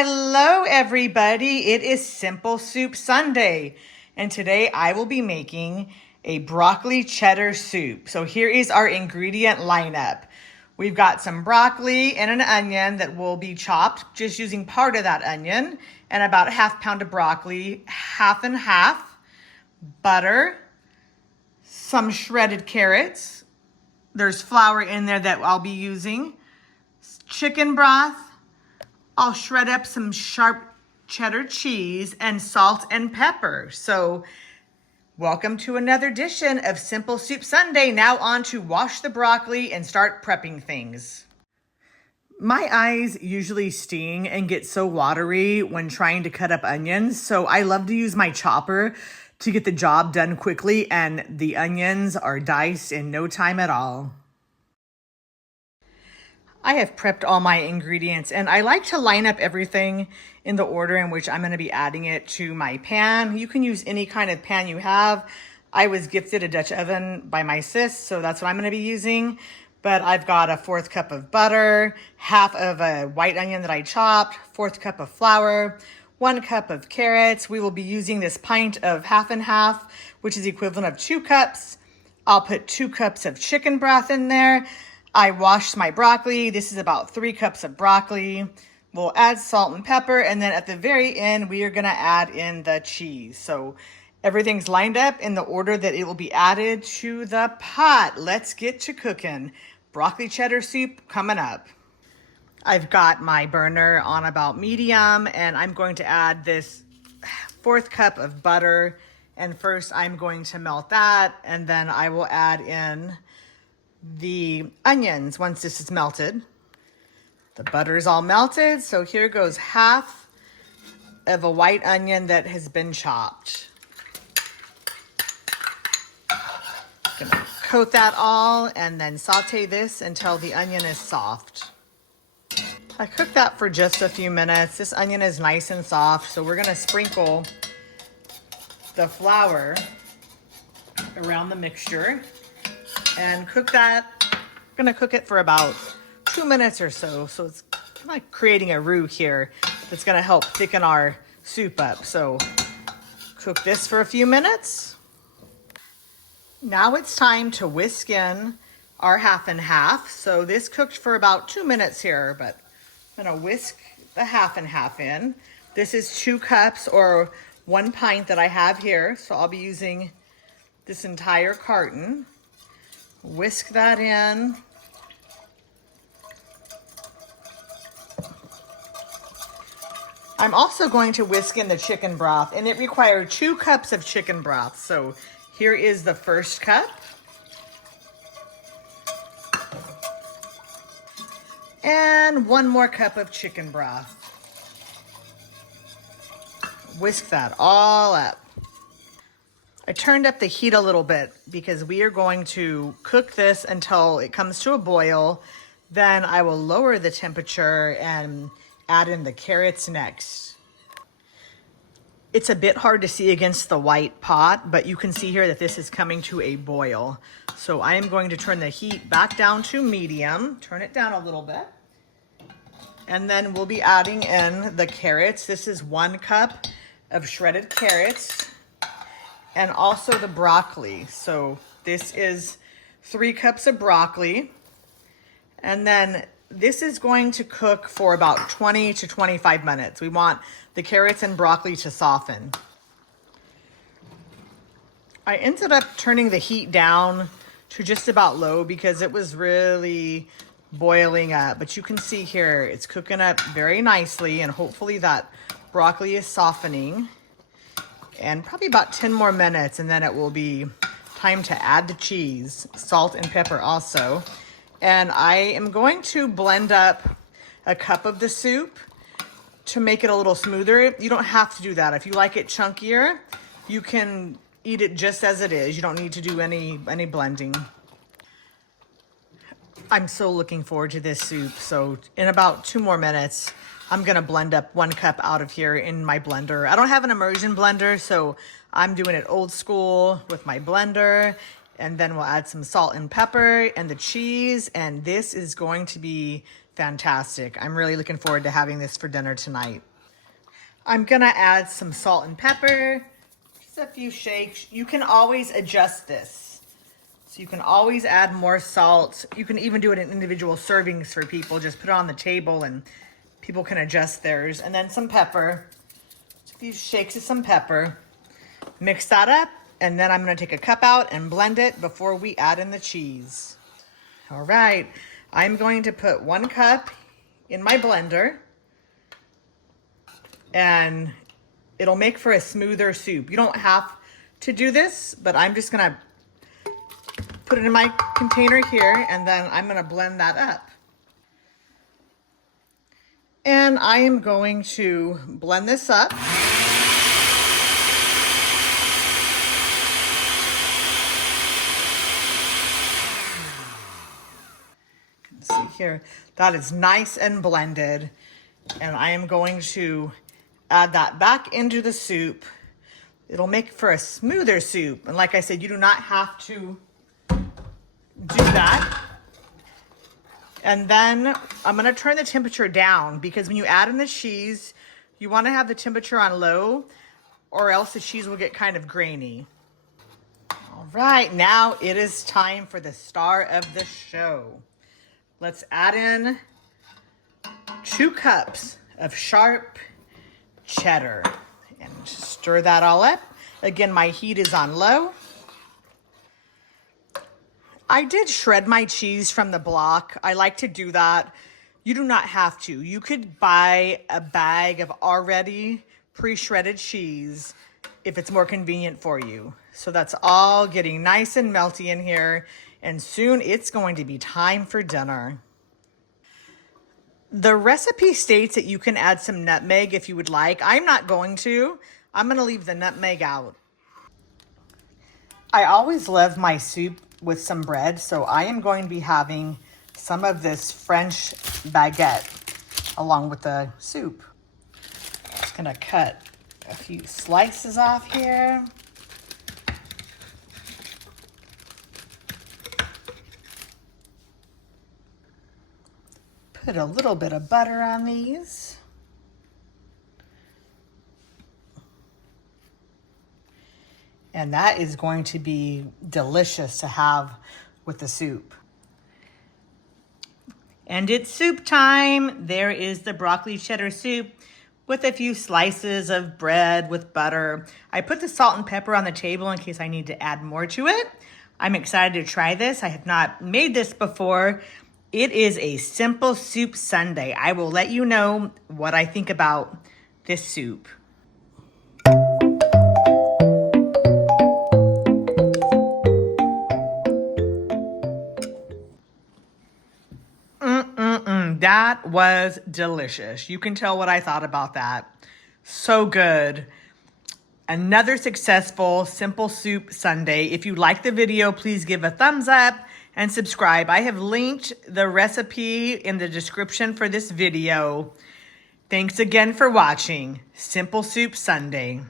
Hello everybody, it is Simple Soup Sunday, and today I will be making a broccoli cheddar soup. So here is our ingredient lineup. We've got some broccoli and an onion that will be chopped, just using part of that onion, and about a half pound of broccoli, half and half, butter, some shredded carrots, there's flour in there that I'll be using, chicken broth, I'll shred up some sharp cheddar cheese and salt and pepper. So welcome to another edition of Simple Soup Sunday. Now on to wash the broccoli and start prepping things. My eyes usually sting and get so watery when trying to cut up onions. So I love to use my chopper to get the job done quickly, and the onions are diced in no time at all. I have prepped all my ingredients, and I like to line up everything in the order in which I'm going to be adding it to my pan. You can use any kind of pan you have. I was gifted a Dutch oven by my sis, so that's what I'm going to be using. But I've got a 1/4 cup of butter, half of a white onion that I chopped, 1/4 cup of flour, 1 cup of carrots. We will be using this pint of half and half, which is the equivalent of 2 cups. I'll put 2 cups of chicken broth in there. I washed my broccoli. This is about 3 cups of broccoli. We'll add salt and pepper, and then at the very end, we are gonna add in the cheese. So everything's lined up in the order that it will be added to the pot. Let's get to cooking. Broccoli cheddar soup coming up. I've got my burner on about medium, and I'm going to add this 1/4 cup of butter. And first I'm going to melt that, and then I will add in the onions once this is melted. The butter is all melted, so here goes half of a white onion that has been chopped. Gonna coat that all and then saute this until the onion is soft. I cooked that for just a few minutes. This onion is nice and soft, so we're gonna sprinkle the flour around the mixture and cook that. I'm gonna cook it for about 2 minutes or so. So it's like creating a roux here that's gonna help thicken our soup up. So cook this for a few minutes. Now it's time to whisk in our half and half. So this cooked for about 2 minutes here, but I'm gonna whisk the half and half in. This is 2 cups or 1 pint that I have here. So I'll be using this entire carton. Whisk that in. I'm also going to whisk in the chicken broth, and it required 2 cups of chicken broth. So here is the first cup. And 1 more cup of chicken broth. Whisk that all up. I turned up the heat a little bit because we are going to cook this until it comes to a boil. Then I will lower the temperature and add in the carrots next. It's a bit hard to see against the white pot, but you can see here that this is coming to a boil. So I am going to turn the heat back down to medium, turn it down a little bit. And then we'll be adding in the carrots. This is 1 cup of shredded carrots. And also the broccoli. So this is 3 cups of broccoli. And then this is going to cook for about 20 to 25 minutes. We want the carrots and broccoli to soften. I ended up turning the heat down to just about low because it was really boiling up. But you can see here it's cooking up very nicely, and hopefully that broccoli is softening. And probably about 10 more minutes, and then it will be time to add the cheese, salt and pepper also. And I am going to blend up a cup of the soup to make it a little smoother. You don't have to do that. If you like it chunkier, you can eat it just as it is. You don't need to do any blending. I'm so looking forward to this soup. So in about 2 more minutes, I'm gonna blend up 1 cup out of here in my blender. I don't have an immersion blender, so I'm doing it old school with my blender. And then we'll add some salt and pepper and the cheese. And this is going to be fantastic. I'm really looking forward to having this for dinner tonight. I'm gonna add some salt and pepper, just a few shakes. You can always adjust this. So you can always add more salt. You can even do it in individual servings for people. Just put it on the table and people can adjust theirs. And then some pepper, just a few shakes of some pepper. Mix that up. And then I'm gonna take a cup out and blend it before we add in the cheese. All right, I'm going to put 1 cup in my blender and it'll make for a smoother soup. You don't have to do this, but I'm just gonna put it in my container here and then I'm gonna blend that up. And I am going to blend this up. See here, that is nice and blended. And I am going to add that back into the soup. It'll make for a smoother soup. And like I said, you do not have to do that. And then I'm gonna turn the temperature down because when you add in the cheese, you wanna have the temperature on low or else the cheese will get kind of grainy. All right, now it is time for the star of the show. Let's add in 2 cups of sharp cheddar and stir that all up. Again, my heat is on low. I did shred my cheese from the block. I like to do that. You do not have to. You could buy a bag of already pre-shredded cheese if it's more convenient for you. So that's all getting nice and melty in here. And soon it's going to be time for dinner. The recipe states that you can add some nutmeg if you would like. I'm not going to. I'm going to leave the nutmeg out. I always love my soup with some bread, so I am going to be having some of this French baguette along with the soup. Just going to cut a few slices off here. Put a little bit of butter on these. And that is going to be delicious to have with the soup. And it's soup time. There is the broccoli cheddar soup with a few slices of bread with butter. I put the salt and pepper on the table in case I need to add more to it. I'm excited to try this. I have not made this before. It is a simple soup sundae. I will let you know what I think about this soup. That was delicious. You can tell what I thought about that. So good. Another successful simple soup sundae. If you like the video, please give a thumbs up and subscribe. I have linked the recipe in the description for this video. Thanks again for watching Simple Soup Sunday.